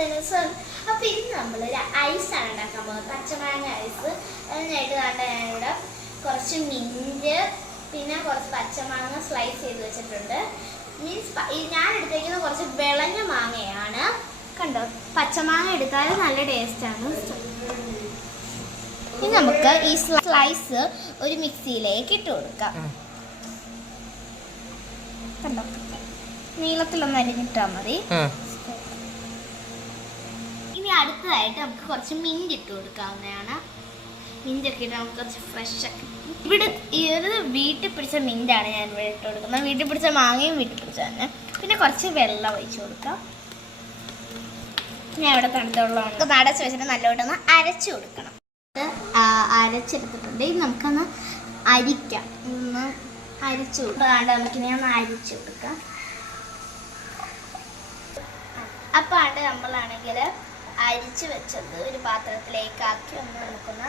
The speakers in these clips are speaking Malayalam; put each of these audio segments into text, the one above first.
ദിവസം. അപ്പോൾ ഇന്ന് നമ്മളൊരു ഐസാണ് ഉണ്ടാക്കാൻ പോകുന്നത്, പച്ചമാങ്ങ ഐസ്. അതിനായിട്ട് ഞാനിവിടെ കുറച്ച് മിന്റ്, പിന്നെ കുറച്ച് പച്ചമാങ്ങ സ്ലൈസ് ചെയ്ത് വെച്ചിട്ടുണ്ട്. ഞാൻ എടുത്തേക്കുന്ന കുറച്ച് വിളഞ്ഞ മാങ്ങയാണ്. കണ്ടോ, പച്ചമാങ്ങ എടുത്താൽ നല്ല ടേസ്റ്റാണ്. ഇനി നമുക്ക് ഈ സ്ലൈസ് ഒരു മിക്സിയിലേക്ക് ഇട്ട് കൊടുക്കാം. കണ്ടോ, നീളത്തിലൊന്ന് അരിഞ്ഞിട്ടാൽ മതി. ഇനി അടുത്തതായിട്ട് നമുക്ക് കുറച്ച് മിന്റ് ഇട്ട് കൊടുക്കാവുന്നതാണ്. മിന്റൊക്കെ ഇട്ട് നമുക്ക് കുറച്ച് ഫ്രഷ് ഒക്കെ. ഇവിടെ ഇത് വീട്ടിൽ പിടിച്ച മിന്റാണ് ഞാൻ ഇവിടെ ഇട്ട് കൊടുക്കുന്നത്. വീട്ടിൽ പിടിച്ച മാങ്ങയും വീട്ടിൽ പിടിച്ച തന്നെ. പിന്നെ കുറച്ച് വെള്ളം ഒഴിച്ച് കൊടുക്കാം. ഞാൻ ഇവിടെ തണുത്ത വെള്ളമാണ് അടച്ച് വെച്ചിട്ട് നല്ലോട്ടൊന്ന് അരച്ചു കൊടുക്കണം. അരച്ചെടുത്തിട്ടുണ്ട്. ഇത് നമുക്കൊന്ന് അരിക്കാം. ഒന്ന് അരിച്ചു കൊടുക്കാം. നമുക്കിനി ഒന്ന് അരിച്ചു കൊടുക്കാം. അപ്പോൾ നമ്മളാണെങ്കിൽ അരിച്ചു വെച്ചത് ഒരു പാത്രത്തിലേക്കാക്കി ഒന്ന് നമുക്കൊന്ന്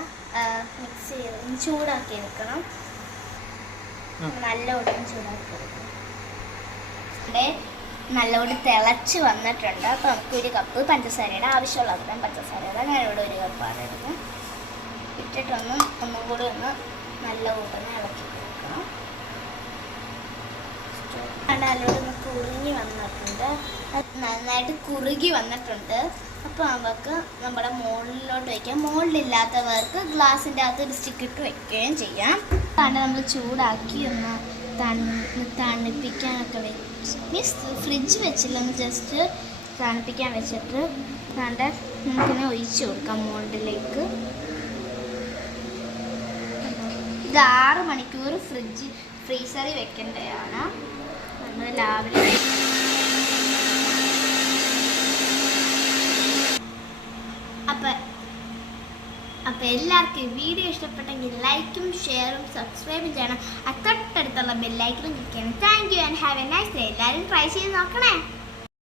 മിക്സ് ചെയ്ത് ചൂടാക്കി എടുക്കണം. നല്ലോണം ചൂടാക്കി എടുക്കണം. ഇവിടെ നല്ലോണം തിളച്ച് വന്നിട്ടുണ്ട്. അപ്പോൾ നമുക്ക് ഒരു കപ്പ് പഞ്ചസാരയുടെ ആവശ്യമുള്ള അത്രയും പഞ്ചസാരയുടെ ഞാനിവിടെ ഒരു കപ്പാണ് എടുക്കുന്നത്. ഇട്ടിട്ടൊന്നും ഒന്നും കൂടി ഒന്ന് നല്ലോണം ഇളക്കി കൊടുക്കണം. നല്ലോണം കുറുങ്ങി വന്നിട്ടുണ്ട്. നന്നായിട്ട് കുറുകി വന്നിട്ടുണ്ട്. അപ്പോൾ നമുക്ക് നമ്മുടെ മുകളിലോട്ട് വയ്ക്കാം. മുകളിലില്ലാത്തവർക്ക് ഗ്ലാസിൻ്റെ അകത്ത് ഒരു സ്റ്റിക്ക് ഇട്ട് വയ്ക്കുകയും ചെയ്യാം. കാരണം നമ്മൾ ചൂടാക്കി ഒന്ന് തണുപ്പിക്കാനൊക്കെ മീൻസ് ഫ്രിഡ്ജ് വെച്ചില്ലെങ്കിൽ ജസ്റ്റ് തണുപ്പിക്കാൻ വെച്ചിട്ട് നമുക്കിങ്ങനെ ഒഴിച്ച് കൊടുക്കാം മുകളിലേക്ക്. ഇത് 6 മണിക്കൂർ ഫ്രീസറിൽ വെക്കേണ്ടതാണ്. നമ്മൾ രാവിലെ അപ്പോൾ എല്ലാവർക്കും ഈ വീഡിയോ ഇഷ്ടപ്പെട്ടെങ്കിൽ ലൈക്കും ഷെയറും സബ്സ്ക്രൈബും ചെയ്യണം. തൊട്ടടുത്തുള്ള ബെല്ലൈക്കനും ക്ലിക്ക് ചെയ്യണം. Thank you and have A nice day. എല്ലാവരും ട്രൈ ചെയ്ത് നോക്കണേ.